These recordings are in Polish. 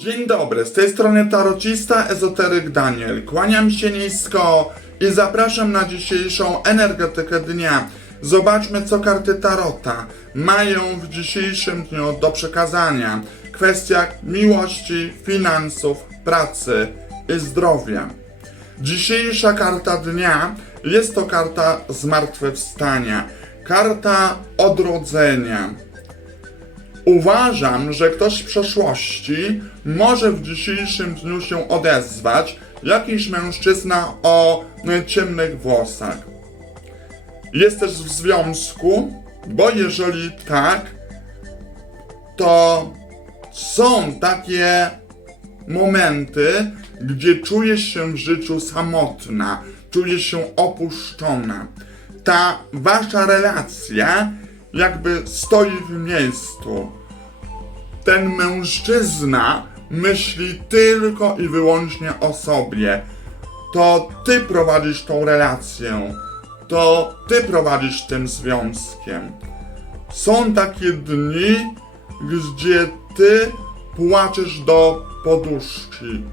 Dzień dobry, z tej strony tarocista ezoteryk Daniel. Kłaniam się nisko i zapraszam na dzisiejszą energetykę dnia. Zobaczmy, co karty tarota mają w dzisiejszym dniu do przekazania. W kwestiach miłości, finansów, pracy i zdrowia. Dzisiejsza karta dnia jest to karta zmartwychwstania, karta odrodzenia. Uważam, że ktoś w przeszłości może w dzisiejszym dniu się odezwać, jakiś mężczyzna o e, ciemnych włosach. Jest też w związku, bo jeżeli tak, to są takie momenty, gdzie czujesz się w życiu samotna, czujesz się opuszczona. Ta wasza relacja jakby stoi w miejscu. Ten mężczyzna myśli tylko i wyłącznie o sobie. To ty prowadzisz tą relację. To ty prowadzisz tym związkiem. Są takie dni, gdzie ty płaczesz do poduszki,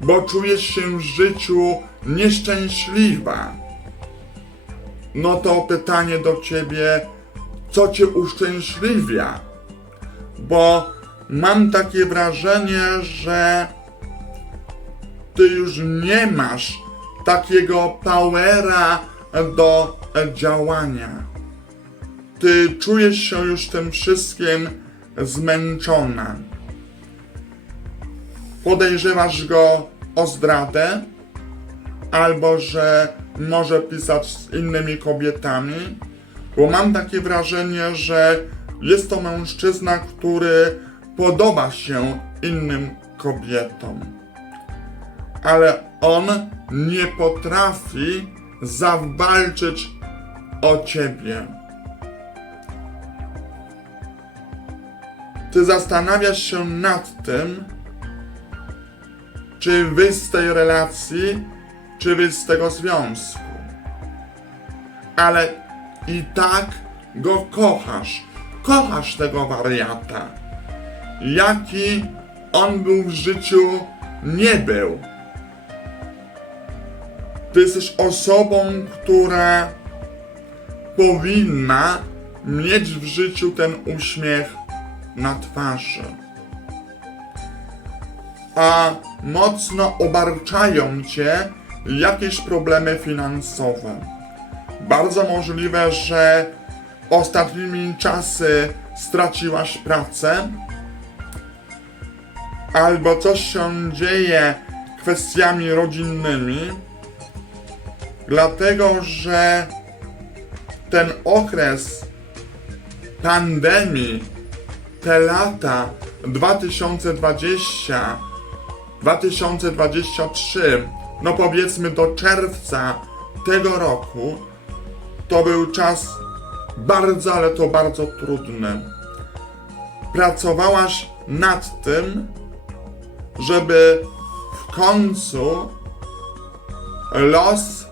bo czujesz się w życiu nieszczęśliwa. No to pytanie do ciebie, co cię uszczęśliwia? Bo mam takie wrażenie, że ty już nie masz takiego powera do działania. Ty czujesz się już tym wszystkim zmęczona. Podejrzewasz go o zdradę, albo że może pisać z innymi kobietami, bo mam takie wrażenie, że jest to mężczyzna, który podoba się innym kobietom, ale on nie potrafi zawalczyć o ciebie. Ty zastanawiasz się nad tym, czy wy z tej relacji, czy wy z tego związku. Ale i tak go kochasz. Kochasz tego wariata. Jaki on był w życiu, nie był. Ty jesteś osobą, która powinna mieć w życiu ten uśmiech na twarzy. A mocno obarczają cię jakieś problemy finansowe. Bardzo możliwe, że ostatnimi czasy straciłaś pracę, albo coś się dzieje kwestiami rodzinnymi, dlatego że ten okres pandemii, te lata 2020, 2023, no powiedzmy do czerwca tego roku, to był czas bardzo, ale to bardzo trudny. Pracowałaś nad tym, żeby w końcu los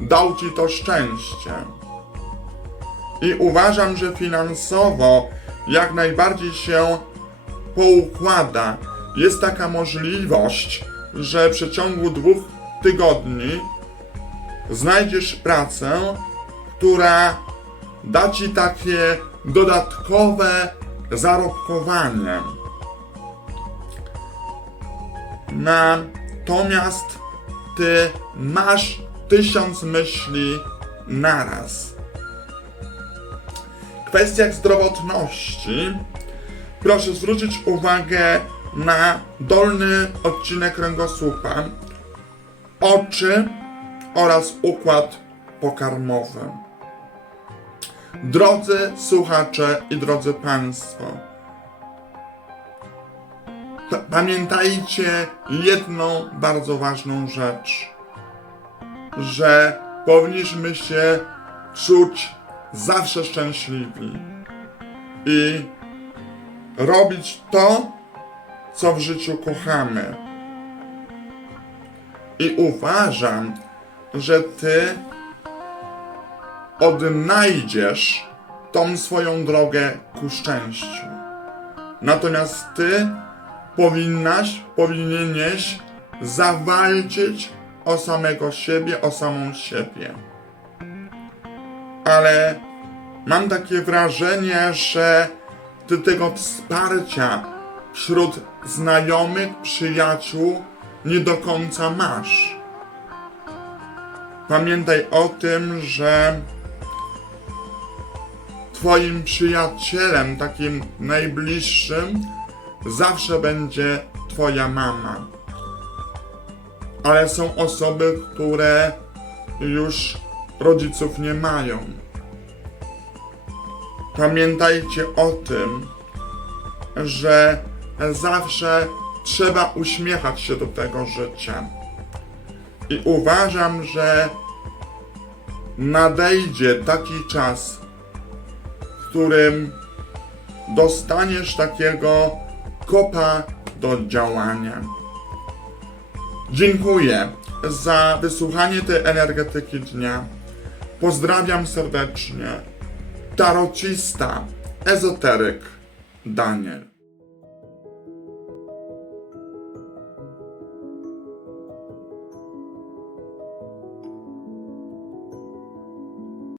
dał ci to szczęście. I uważam, że finansowo jak najbardziej się poukłada. Jest taka możliwość, że w przeciągu dwóch tygodni znajdziesz pracę, która da ci takie dodatkowe zarobkowanie. Natomiast ty masz tysiąc myśli naraz. W kwestiach zdrowotności proszę zwrócić uwagę na dolny odcinek kręgosłupa, oczy oraz układ pokarmowy. Drodzy słuchacze i drodzy Państwo, pa- pamiętajcie jedną bardzo ważną rzecz, że powinniśmy się czuć zawsze szczęśliwi i robić to, co w życiu kochamy. I uważam, że Ty odnajdziesz tą swoją drogę ku szczęściu. Natomiast Ty powinnaś, powinieneś zawalczyć o samego siebie, o samą siebie. Ale mam takie wrażenie, że ty tego wsparcia wśród znajomych, przyjaciół nie do końca masz. Pamiętaj o tym, że Twoim przyjacielem, takim najbliższym, zawsze będzie Twoja mama. Ale są osoby, które już rodziców nie mają. Pamiętajcie o tym, że zawsze trzeba uśmiechać się do tego życia. I uważam, że nadejdzie taki czas, w którym dostaniesz takiego kopa do działania. Dziękuję za wysłuchanie tej energetyki dnia. Pozdrawiam serdecznie. Tarocista, ezoteryk Daniel.